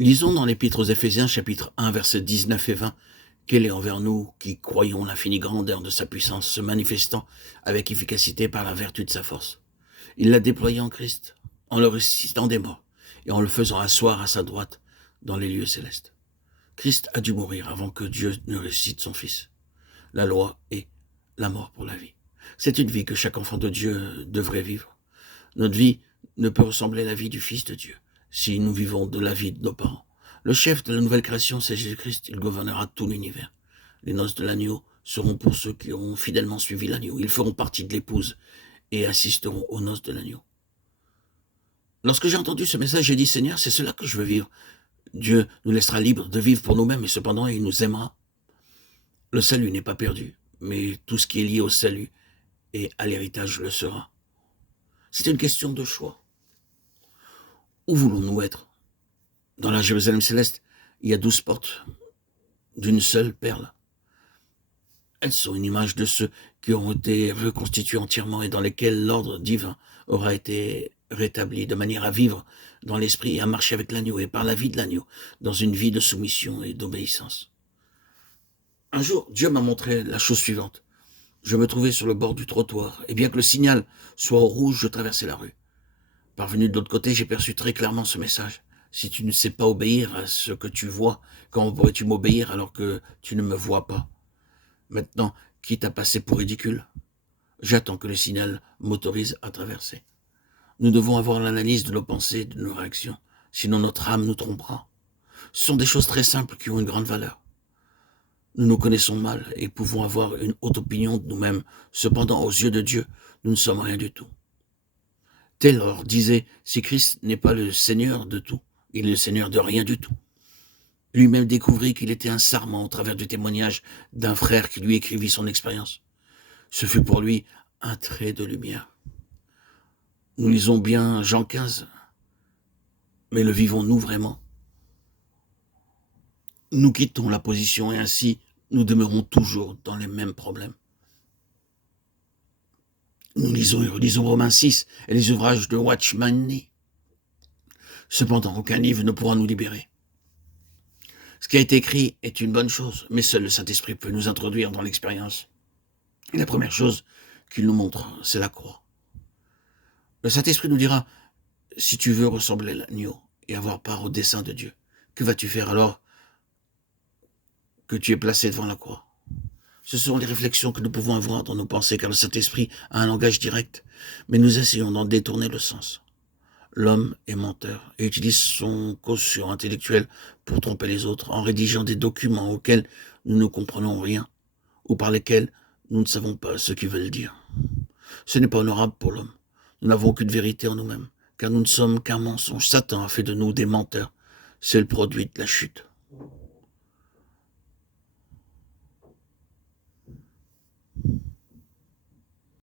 Lisons dans l'Épître aux Éphésiens, chapitre 1, versets 19 et 20, « Quel est envers nous qui croyons l'infinie grandeur de sa puissance, se manifestant avec efficacité par la vertu de sa force. Il l'a déployé en Christ, en le ressuscitant des morts, et en le faisant asseoir à sa droite dans les lieux célestes. Christ a dû mourir avant que Dieu ne ressuscite son Fils. La loi est la mort pour la vie. C'est une vie que chaque enfant de Dieu devrait vivre. Notre vie ne peut ressembler à la vie du Fils de Dieu si nous vivons de la vie de nos parents. Le chef de la nouvelle création, c'est Jésus-Christ. Il gouvernera tout l'univers. Les noces de l'agneau seront pour ceux qui auront fidèlement suivi l'agneau. Ils feront partie de l'épouse et assisteront aux noces de l'agneau. Lorsque j'ai entendu ce message, j'ai dit, Seigneur, c'est cela que je veux vivre. Dieu nous laissera libres de vivre pour nous-mêmes et cependant, il nous aimera. Le salut n'est pas perdu, mais tout ce qui est lié au salut et à l'héritage le sera. C'est une question de choix. Où voulons-nous être? Dans la Jérusalem céleste, il y a 12 portes d'une seule perle. Elles sont une image de ceux qui auront été reconstitués entièrement et dans lesquels l'ordre divin aura été rétabli de manière à vivre dans l'esprit et à marcher avec l'agneau et par la vie de l'agneau dans une vie de soumission et d'obéissance. Un jour, Dieu m'a montré la chose suivante. Je me trouvais sur le bord du trottoir et bien que le signal soit au rouge, je traversais la rue. Parvenu de l'autre côté, j'ai perçu très clairement ce message. Si tu ne sais pas obéir à ce que tu vois, comment pourrais-tu m'obéir alors que tu ne me vois pas? Maintenant, quitte à passer pour ridicule, j'attends que le signal m'autorise à traverser. Nous devons avoir l'analyse de nos pensées, de nos réactions, sinon notre âme nous trompera. Ce sont des choses très simples qui ont une grande valeur. Nous nous connaissons mal et pouvons avoir une haute opinion de nous-mêmes. Cependant, aux yeux de Dieu, nous ne sommes rien du tout. Taylor disait, si Christ n'est pas le Seigneur de tout, il est le Seigneur de rien du tout. Lui-même découvrit qu'il était un sarment au travers du témoignage d'un frère qui lui écrivit son expérience. Ce fut pour lui un trait de lumière. Nous lisons bien Jean 15, mais le vivons-nous vraiment? Nous quittons la position et ainsi nous demeurons toujours dans les mêmes problèmes. Nous lisons et relisons Romains 6 et les ouvrages de Watchman Nee. Cependant, aucun livre ne pourra nous libérer. Ce qui a été écrit est une bonne chose, mais seul le Saint-Esprit peut nous introduire dans l'expérience. Et la première chose qu'il nous montre, c'est la croix. Le Saint-Esprit nous dira, si tu veux ressembler à l'agneau et avoir part au dessein de Dieu, que vas-tu faire alors que tu es placé devant la croix? Ce sont les réflexions que nous pouvons avoir dans nos pensées, car le Saint-Esprit a un langage direct, mais nous essayons d'en détourner le sens. L'homme est menteur et utilise son quotient intellectuel pour tromper les autres en rédigeant des documents auxquels nous ne comprenons rien ou par lesquels nous ne savons pas ce qu'ils veulent dire. Ce n'est pas honorable pour l'homme. Nous n'avons aucune vérité en nous-mêmes, car nous ne sommes qu'un mensonge. Satan a fait de nous des menteurs. C'est le produit de la chute.